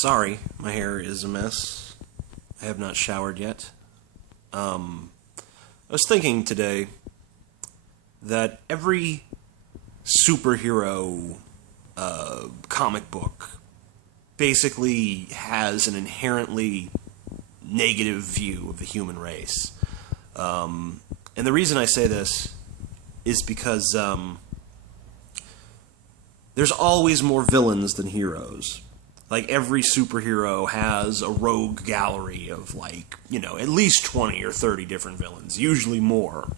Sorry, my hair is a mess. I have not showered yet. I was thinking today that every superhero comic book basically has an inherently negative view of the human race. And the reason I say this is because there's always more villains than heroes. Like, every superhero has a rogue gallery of, at least 20 or 30 different villains, usually more.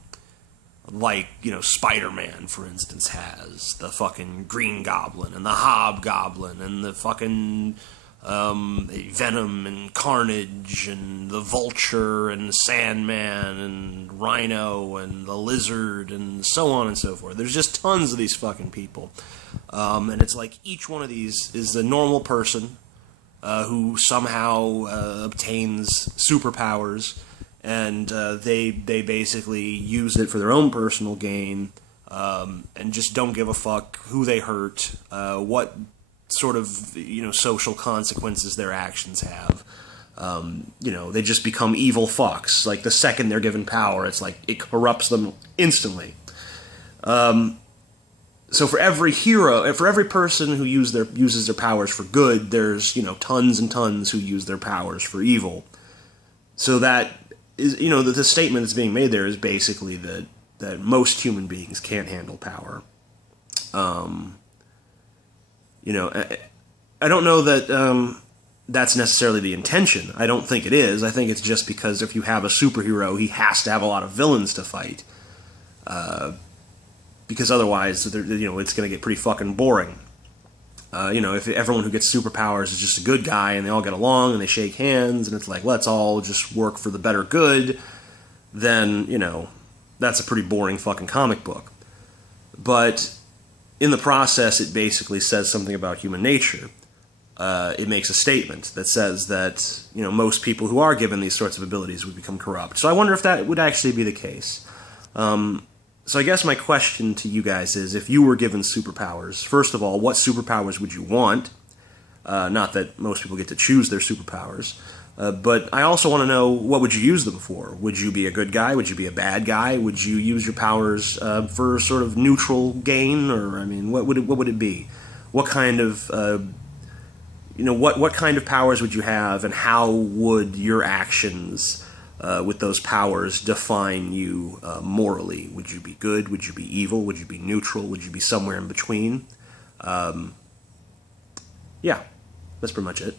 Like, Spider-Man, for instance, has the fucking Green Goblin, and the Hobgoblin, and the fucking, Venom, and Carnage, and the Vulture, and the Sandman, and Rhino, and the Lizard, and so on and so forth. There's just tons of these fucking people. And it's like each one of these is a normal person who somehow obtains superpowers, and they basically use it for their own personal gain, and just don't give a fuck who they hurt, what sort of social consequences their actions have. They just become evil fucks. Like, the second they're given power, it's like it corrupts them instantly. So for every hero, for every person who uses their powers for good, there's, tons and tons who use their powers for evil. So that is, the statement that's being made there is basically that most human beings can't handle power. I don't know that that's necessarily the intention. I don't think it is. I think it's just because if you have a superhero, he has to have a lot of villains to fight. Because otherwise, it's going to get pretty fucking boring. If everyone who gets superpowers is just a good guy and they all get along and they shake hands and it's like, let's all just work for the better good, then, that's a pretty boring fucking comic book. But in the process, it basically says something about human nature. It makes a statement that says that, most people who are given these sorts of abilities would become corrupt. So I wonder if that would actually be the case. So I guess my question to you guys is, if you were given superpowers, first of all, what superpowers would you want? Not that most people get to choose their superpowers. But I also want to know, what would you use them for? Would you be a good guy? Would you be a bad guy? Would you use your powers for sort of neutral gain? Or, what would it be? What kind of, what kind of powers would you have, and how would your actions with those powers define you morally? Would you be good? Would you be evil? Would you be neutral? Would you be somewhere in between? Yeah, that's pretty much it.